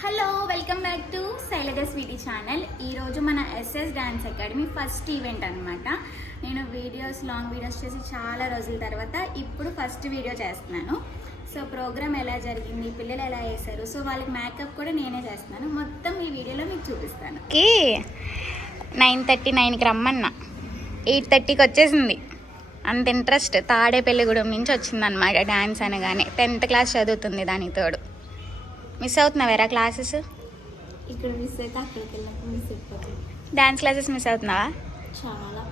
Hello, welcome back to Shailaja sweety channel. ఈరోజు మన SS dance academy first event అనమాట. నేను లాంగ్ వీడియోస్ చేసి చాలా రోజుల తర్వాత ఇప్పుడు ఫస్ట్ వీడియో చేస్తున్నాను. సో ప్రోగ్రామ్ ఎలా జరిగింది, పిల్లలు ఎలా వేశారు, సో వాళ్ళకి మేకప్ కూడా నేనే చేస్తున్నాను. మొత్తం ఈ వీడియోలో మీకు చూపిస్తాను. 9:39కి రమ్మన్నా, 8:30కి వచ్చేసింది. అంత ఇంట్రెస్ట్ తాడేపల్లిగూడెం నుంచి వచ్చిందనమాట. డ్యాన్స్ అనగానే 10th క్లాస్ చదువుతుంది. దానికి తోడు మిస్ అవుతున్నావేరా క్లాసెస్? ఇక్కడ మిస్ అయితే అక్కడికి వెళ్ళినప్పుడు మిస్ అయిపోతుంది. డాన్స్ క్లాసెస్ మిస్ అవుతున్నావా? చాలా.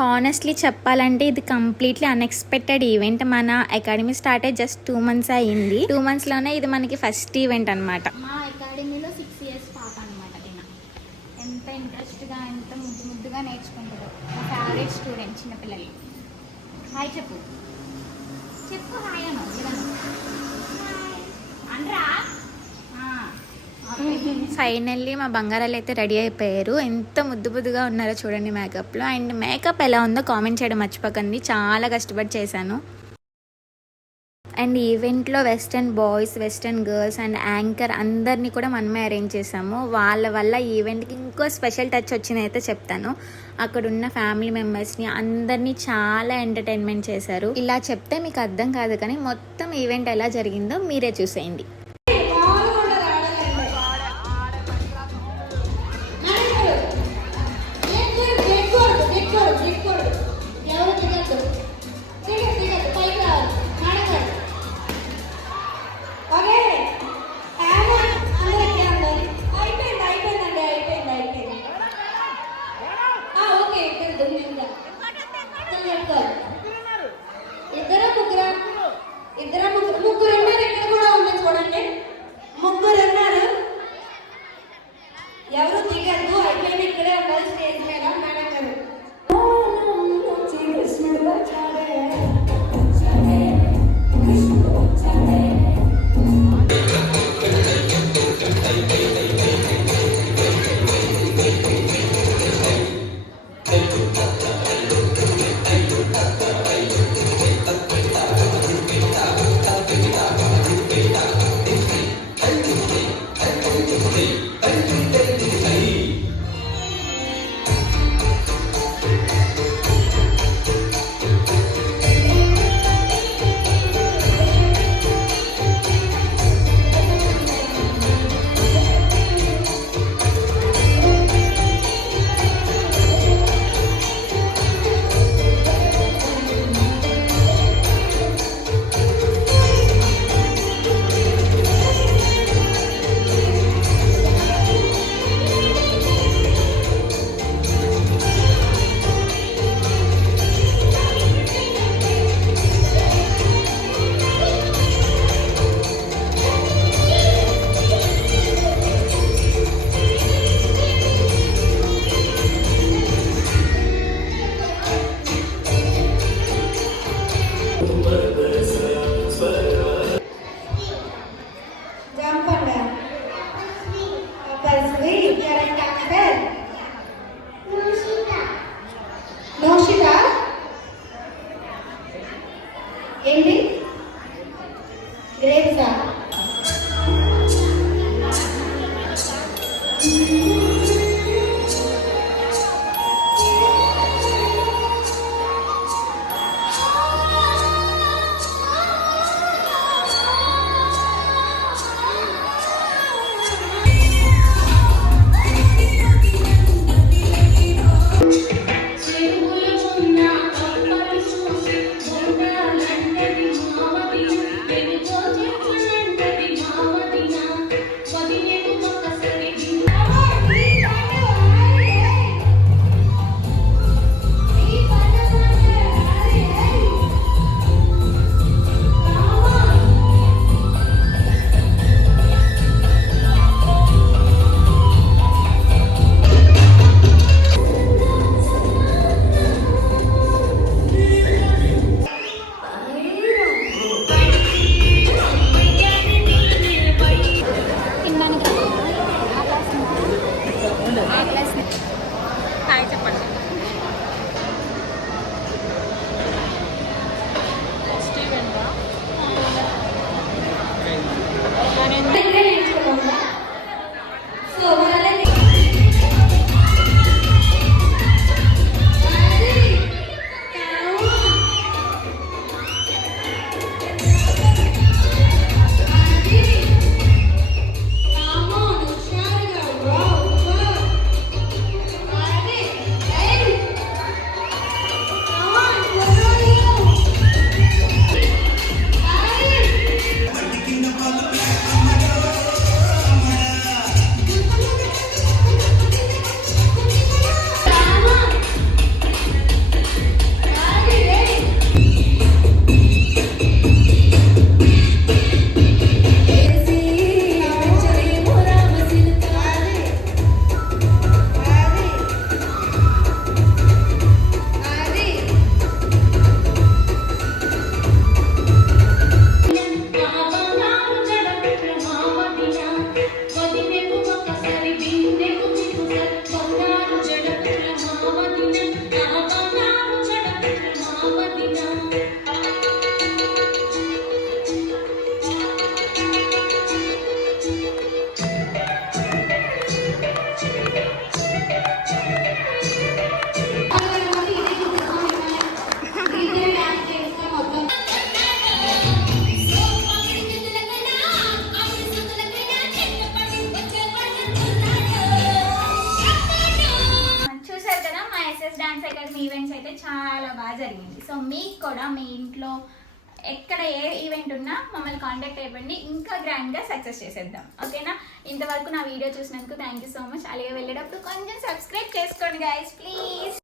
హానెస్ట్లీ చెప్పాలంటే ఇది కంప్లీట్లీ అన్ఎక్స్పెక్టెడ్ ఈవెంట్. మన అకాడమీ స్టార్ట్ అయ్యి జస్ట్ 2 months అయ్యింది. 2 monthsలోనే ఇది మనకి ఫస్ట్ ఈవెంట్ అనమాట. మా అకాడమీలో 6 years పాప అనమాట. ఎంత ఇంట్రెస్ట్గా, ఎంత ముద్దుగా నేర్చుకుంటుందో. మా ఫేవరెట్ స్టూడెంట్. చిన్నపిల్లలు హాయ్ చెప్పు హాయ్ అను. ఫైనల్లీ మా బంగారాలు అయితే రెడీ అయిపోయారు. ఎంత ముద్దుగా ఉన్నారో చూడండి మేకప్లో. అండ్ మేకప్ ఎలా ఉందో కామెంట్ చేయడం మర్చిపోకండి, చాలా కష్టపడి చేశాను. అండ్ ఈవెంట్లో western boys, western girls and anchor అందరినీ కూడా మనమే అరేంజ్ చేసాము. వాళ్ళ వల్ల ఈవెంట్కి ఇంకో స్పెషల్ టచ్ వచ్చింది అయితే చెప్తాను. అక్కడ ఉన్న ఫ్యామిలీ మెంబర్స్ని అందరినీ చాలా ఎంటర్టైన్మెంట్ చేశారు. ఇలా చెప్తే మీకు అర్థం కాదు, కానీ మొత్తం ఈవెంట్ ఎలా జరిగిందో మీరే చూసేయండి. ముగ్గురు ఉన్నారు. ఇక్కడ కూడా ఉంది చూడండి. ముగ్గురు ఉన్నారు. ఎవరు దిగద్దు, అయిపోయిన ఇక్కడే ఉండాలి స్టేజ్ మీద. మేడం గారు ఏంటి గ్రేప్సా? సో మీకు కూడా మీ ఇంట్లో ఎక్కడ ఏ ఈవెంట్ ఉన్నా మమ్మల్ని కాంటాక్ట్ అయిపోండి, ఇంకా గ్రాండ్గా సక్సెస్ చేసేద్దాం. ఓకేనా? ఇంతవరకు నా వీడియో చూసినందుకు థ్యాంక్ యూ సో మచ్. అలాగే వెళ్ళేటప్పుడు కొంచెం సబ్స్క్రైబ్ చేసుకోండి గైస్ ప్లీజ్.